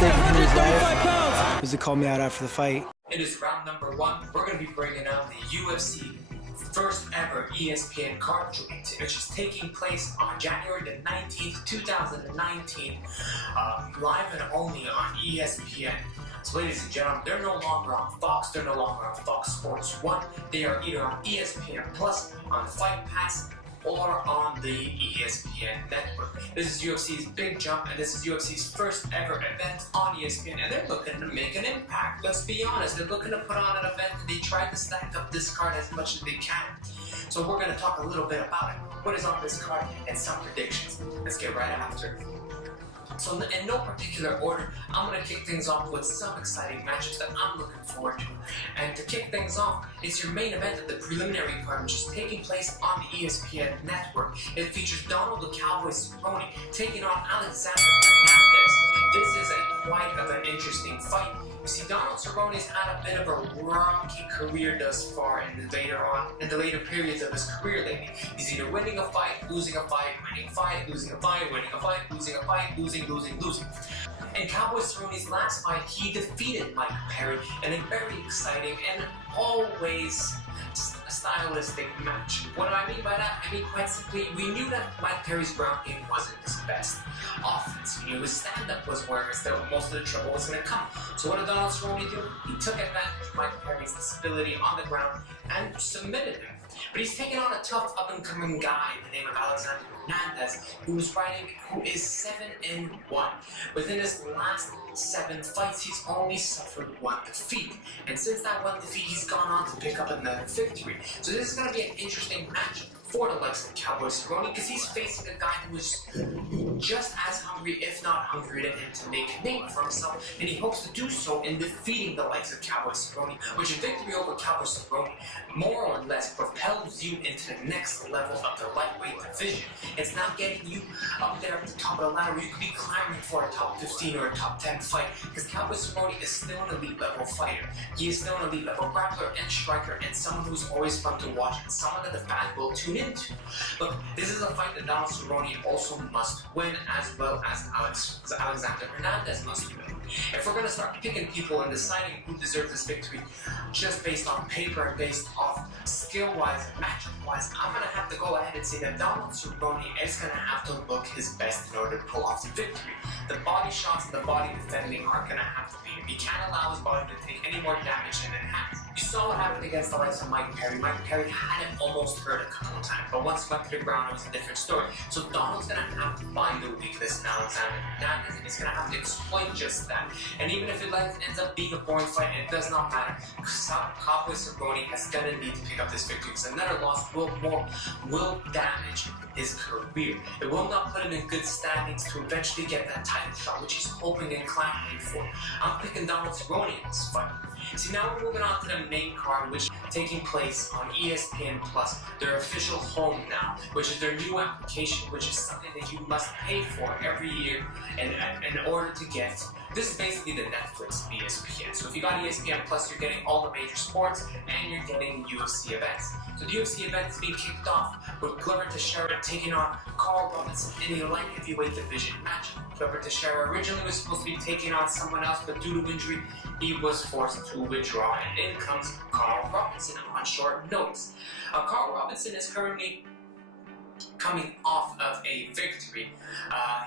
mistake in Henry's life was to call me out after the fight. It is round number 1. We're going to be breaking down the UFC first ever ESPN card, which is taking place on January the 19th, 2019, live and only on ESPN. So ladies and gentlemen, they're no longer on Fox, they're no longer on Fox Sports 1, they are either on ESPN Plus, on the Fight Pass, or on the ESPN network. This is UFC's big jump, and this is UFC's first ever event on ESPN, and they're looking to make an impact. Let's be honest, they're looking to put on an event, and they try to stack up this card as much as they can. So we're going to talk a little bit about it, what is on this card, and some predictions. Let's get right after it. So in no particular order, I'm going to kick things off with some exciting matches that I'm looking forward to. And to kick things off, it's your main event of the preliminary card, which is taking place on the ESPN network. It features Donald the Cowboy Cerrone taking on Alexander Hernandez. This is quite of an interesting fight. You see, Donald Cerrone's had a bit of a rocky career thus far in the later periods of his career lately. He's either winning a fight, losing a fight, winning a fight, losing a fight, winning a fight, losing a fight, losing. In Cowboy Cerrone's last fight, he defeated Mike Perry in a very exciting and always stylistic match. What do I mean by that? I mean, quite simply, we knew that Mike Perry's ground game wasn't his best offense. We knew his stand-up was where most of the trouble was going to come. So what did Donald Cerrone do? He took advantage of Mike Perry's disability on the ground and submitted him. But he's taken on a tough up-and-coming guy in the name of Alexander Hernandez, who is 7-1. Within his last 7 fights, he's only suffered 1 defeat. And since that 1 defeat, he's gone on to pick up another victory. So this is going to be an interesting match for the likes of Cowboy Cerrone, because he's facing a guy who is just as hungry, if not hungrier than him, to make a name for himself, and he hopes to do so in defeating the likes of Cowboy Cerrone, which a victory over Cowboy Cerrone more or less propels you into the next level of the lightweight division. It's not getting you up there at the top of the ladder where you could be clamoring for a top 15 or a top 10 fight, because Cowboy Cerrone is still an elite level fighter. He is still an elite level grappler and striker, and someone who's always fun to watch, and someone that the fans will tune into. Look, this is a fight that Donald Cerrone also must win, as well as Alexander Hernandez must win. If we're going to start picking people and deciding who deserves this victory just based on paper and based off skill-wise and matchup-wise, I'm going to have to go ahead and say that Donald Cerrone is going to have to look his best in order to pull off the victory. The body shots and the body defending are going to have to be. He can't allow his body to take any more damage than it has. You saw what happened against the likes of Mike Perry. Mike Perry had him almost hurt a couple of times, but once he went to the ground, it was a different story. So Donald's going to have to find the weakness in Alexander Hernandez, and he's going to have to exploit just that. And even if it ends up being a boring fight, it does not matter. Cowboy Cerrone is going to need to pick up this victory, because another loss will damage his career. It will not put him in good standings to eventually get that title shot, which he's hoping and clamoring for. I'm picking Donald Cerrone in this fight. See, now we're moving on to the main card, which is taking place on ESPN Plus, their official home now, which is their new application, which is something that you must pay for every year in order to get. This is basically the Netflix of ESPN. So if you got ESPN Plus, you're getting all the major sports, and you're getting UFC events. So the UFC event is being kicked off with Glover Teixeira taking on Carl Robinson in a light heavyweight division match. Glover Teixeira originally was supposed to be taking on someone else, but due to injury, he was forced to withdraw, and in comes Carl Robinson on short notice. Carl Robinson is currently coming off of a victory.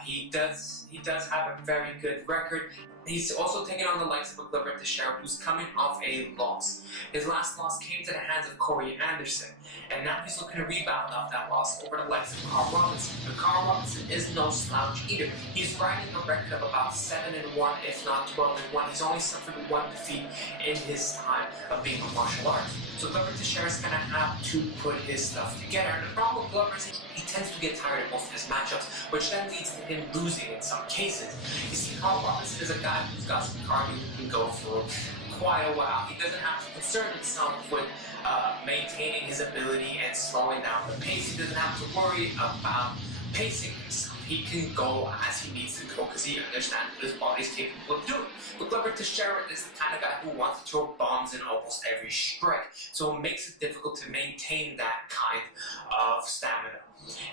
He does have a very good record. He's also taking on the likes of Glover Teixeira, who's coming off a loss. His last loss came to the hands of Corey Anderson, and now he's looking to rebound off that loss over the likes of Carl Robinson. But Carl Robinson is no slouch either. He's riding a record of about 7-1, if not 12-1. He's only suffered 1 defeat in his time of being a martial artist. So Glover Teixeira is going to have to put his stuff together. And the problem with Glover is he tends to get tired of most of his matchups, which then leads to him losing in some cases. You see, Carl Robinson is a guy who's got some cardio who can go for quite a while. He doesn't have to concern himself with maintaining his ability and slowing down the pace. He doesn't have to worry about pacing himself. He can go as he needs to go because he understands what his body's capable of doing. But Glover Teixeira is the kind of guy who wants to throw bombs in almost every strike, so it makes it difficult to maintain that kind of stamina.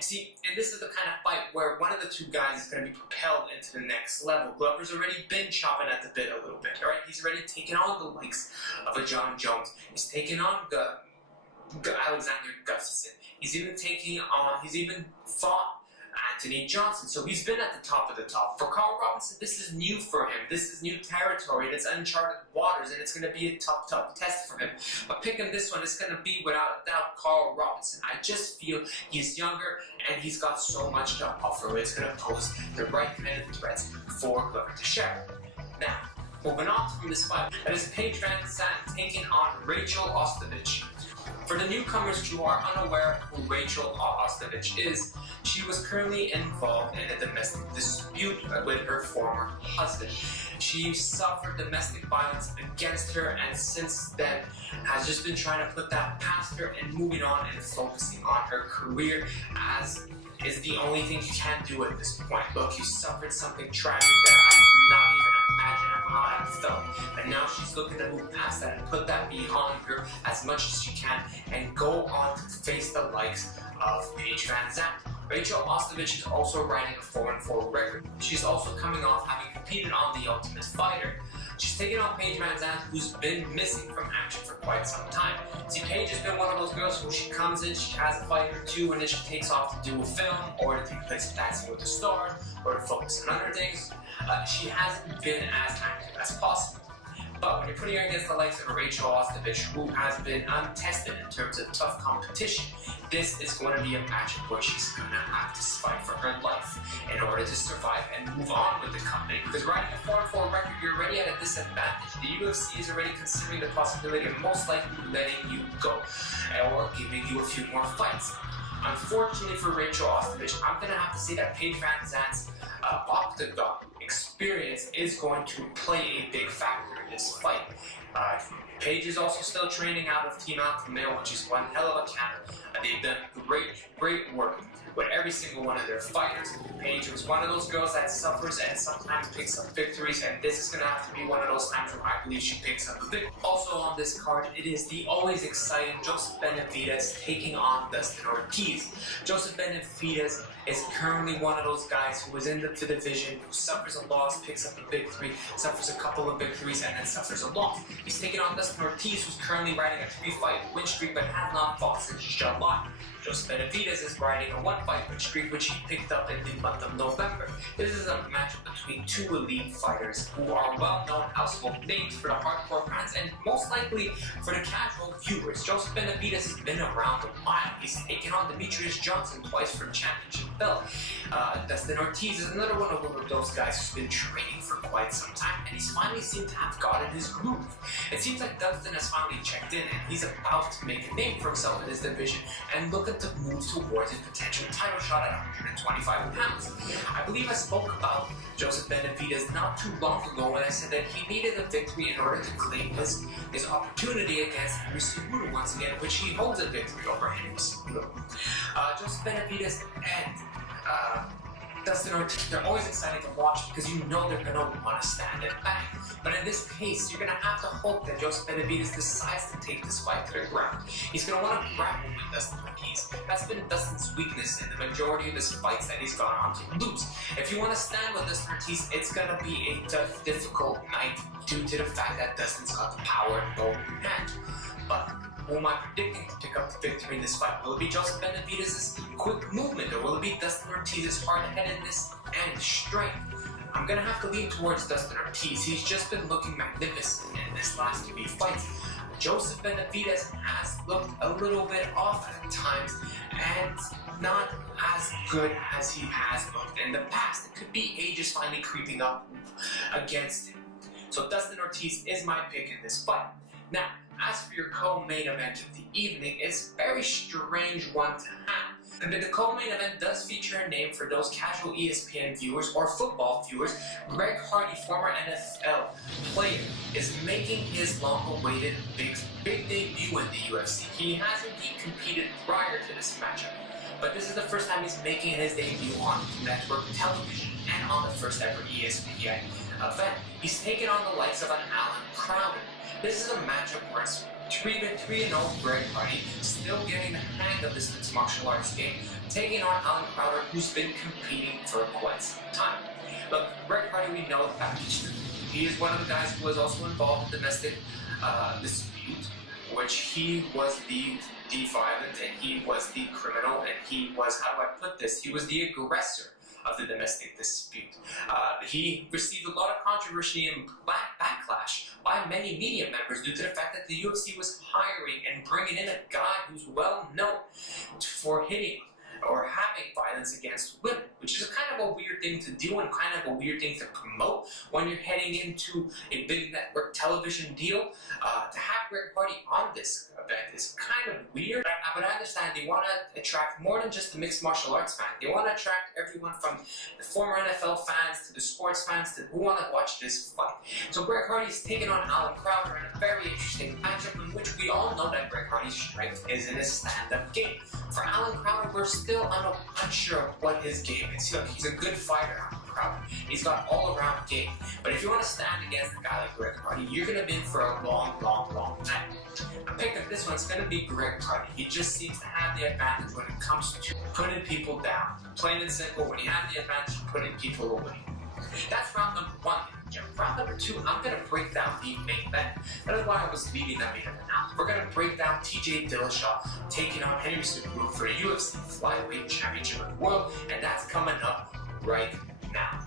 See, and this is the kind of fight where one of the two guys is going to be propelled into the next level. Glover's already been chopping at the bit a little bit, right? He's already taken on the likes of a John Jones. He's taken on the Alexander Gustafsson. He's even fought Anthony Johnson. So he's been at the top of the top. For Carl Robinson, this is new for him. This is new territory, and it's uncharted waters, and it's going to be a tough test for him. But picking this one is going to be, without a doubt, Carl Robinson. I just feel he's younger, and he's got so much to offer. It's going to pose the right kind of threats for Glover Teixeira. Now, moving on from this fight, that is Paige Van Zandt taking on Rachel Ostovich. For the newcomers who are unaware who Rachel Ostovich is, she was currently involved in a domestic dispute with her former husband. She suffered domestic violence against her, and since then has just been trying to put that past her and moving on and focusing on her career, as is the only thing you can do at this point. Look, you suffered something tragic that I cannot even imagine how that felt. And now she's looking to move past that and put that behind her as much as she can and go on to face the likes of Paige Van Zandt. Rachel Ostovich is also riding a 4-4 record. She's also coming off having competed on The Ultimate Fighter. She's taking on Paige Van Zandt, who's been missing from action for quite some time. See, Paige has been one of those girls who she comes in, she has a fight or two, and then she takes off to do a film, or to take place of Dancing with the Stars, or to focus on other things. She hasn't been as active as possible. But when you're putting her against the likes of Rachel Ostovich, who has been untested in terms of tough competition, this is going to be a matchup where she's going to have to fight for her life in order to survive and move on with the company. Because riding a 4-4 record, you're already at a disadvantage. The UFC is already considering the possibility of most likely letting you go or giving you a few more fights. Unfortunately for Rachel Ostovich, I'm going to have to say that Paige Van Zandt's octagon experience is going to play a big factor in this fight. Paige is also still training out of Team Alpha Male, which is one hell of a camp. They've done great work with every single one of their fighters. Paige was one of those girls that suffers and sometimes picks up victories, and this is going to have to be one of those times where I believe she picks up a victory. Also on this card, it is the always exciting Joseph Benavidez taking on Dustin Ortiz. Joseph Benavidez is currently one of those guys who is in the division, who suffers a loss, picks up a victory, suffers a couple of victories, and then suffers a loss. He's taking on Dustin Ortiz, who's currently riding a 3-fight win streak but has not fought since July. Joseph Benavidez is riding a 1-fight win streak, which he picked up in the month of November. This is a matchup between two elite fighters who are well-known household names for the hardcore fans and most likely for the casual viewers. Joseph Benavidez has been around a while. He's taken on Demetrius Johnson twice for the championship belt. Dustin Ortiz is another one of those guys who's been training for quite some time, and he's finally seemed to have gotten his groove. It seems like Dustin has finally checked in, and he's about to make a name for himself in his division and look to move towards a potential title shot at 125 pounds. I believe I spoke about Joseph Benavidez not too long ago when I said that he needed a victory in order to claim his opportunity against Henry Cejudo once again, which he holds a victory over Henry Cejudo. Joseph Benavidez and Dustin Ortiz, they're always exciting to watch because you know they're going to want to stand and bang. But in this case, you're going to have to hope that Joseph Benavidez decides to take this fight to the ground. He's going to want to grapple with Dustin Ortiz. That's been Dustin's weakness in the majority of his fights that he's gone on to lose. If you want to stand with Dustin Ortiz, it's going to be a tough, difficult night due to the fact that Dustin's got the power and goal in hand. But who am I predicting to pick up the victory in this fight? Will it be Joseph Benavidez' quick movement, or will it be Dustin Ortiz's hard-headedness and strength? I'm going to have to lean towards Dustin Ortiz. He's just been looking magnificent in this last 3 fights. Joseph Benavidez has looked a little bit off at times and not as good as he has looked in the past. It could be age is finally creeping up against him. So Dustin Ortiz is my pick in this fight. Now, as for your co-main event of the evening, it's a very strange one to have. And the co-main event does feature a name for those casual ESPN viewers or football viewers. Greg Hardy, former NFL player, is making his long-awaited big debut in the UFC. He has indeed competed prior to this matchup. but this is the first time he's making his debut on network television and on the first ever ESPN event. He's taken on the likes of an Alan Crowder. This is a matchup where it's 3-0 Greg Hardy, still getting the hang of this mixed martial arts game, taking on Alan Crowder, who's been competing for quite some time. Look, Greg Hardy, we know that he is one of the guys who was also involved in domestic dispute, which he was the violent and he was the criminal and he was, how do I put this, he was the aggressor of the domestic dispute. He received a lot of controversy and backlash by many media members due to the fact that the UFC was hiring and bringing in a guy who's well known for hitting or having violence against women, which is a kind of a weird thing to do and kind of a weird thing to promote when you're heading into a big network television deal. To have Greg Hardy on this event is kind of weird, but I understand they want to attract more than just the mixed martial arts fans. They want to attract everyone from the former NFL fans to the sports fans to who want to watch this fight. So Greg Hardy's taking on Alan Crowder in a very interesting matchup in which we all know that Greg Hardy's strength is in his stand-up game. For Alan Crowder, we're still unsure of what his game is. Look, he's a good fighter, Alan Crowder. He's got all-around game. But if you want to stand against a guy like Greg Hardy, you're going to be in for a long time. The pick of this one's going to be Greg Hardy. He just seems to have the advantage when it comes to putting people down. Plain and simple, when you have the advantage of putting people away. That's round number one. Round number two, I'm going to break down the main event. That is why I was leaving that main event out. We're going to break down TJ Dillashaw taking on Henry Cejudo for the UFC Flyweight Championship of the World, and that's coming up right now.